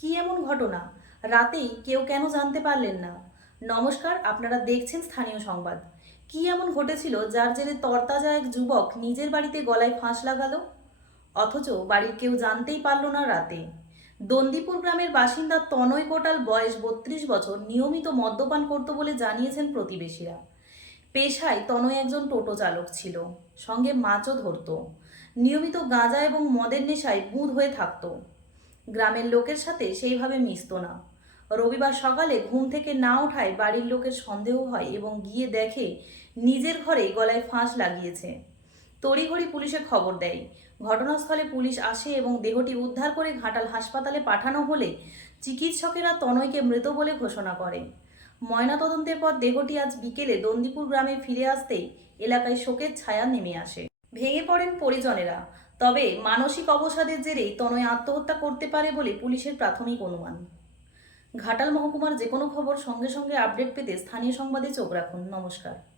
কি এমন ঘটনা? রাতেই কেউ কেন জানতে পারলেন না। নমস্কার, আপনারা দেখছেন স্থানীয় সংবাদ। কি এমন ঘটেছিল যার জেরে তরতাজা এক যুবক নিজের বাড়িতে গলায় ফাঁস লাগালো? অথচ বাড়ির কেউ জানতেই পারল না রাতে। দন্দিপুর গ্রামের বাসিন্দা তনয় কোটাল বয়স বত্রিশ বছর নিয়মিত মদ্যপান করত বলে জানিয়েছেন প্রতিবেশীরা। পেশায় তনয় একজন টোটো চালক ছিল, সঙ্গে মাছও ধরত। নিয়মিত গাঁজা এবং মদের নেশায় বুঁদ হয়ে থাকতো। গ্রামের লোকের সাথে সেইভাবে মিশতো না। রবিবার সকালে ঘুম থেকে না ওঠায় বাড়ির লোকের সন্দেহ হয় এবং গিয়ে দেখে নিজের ঘরে গলায় ফাঁস লাগিয়েছে। তড়িঘড়ি পুলিশে খবর দেয়। ঘটনাস্থলে পুলিশ আসে এবং দেহটি উদ্ধার করে ঘাটাল হাসপাতালে পাঠানো হলে চিকিৎসকেরা তনয়কে মৃত বলে ঘোষণা করে ময়নাতদন্তের পর দেহটি আজ বিকেলে দন্দিপুর গ্রামে ফিরে আসতেই এলাকায় শোকের ছায়া নেমে আসে। ভেঙে পড়েন পরিজনেরা। তবে মানসিক অবসাদের জেরেই তনয় আত্মহত্যা করতে পারে বলে পুলিশের প্রাথমিক অনুমান। ঘাটাল মহকুমার যে কোনো খবর সঙ্গে সঙ্গে আপডেট পেতে স্থানীয় সংবাদে চোখ রাখুন। নমস্কার।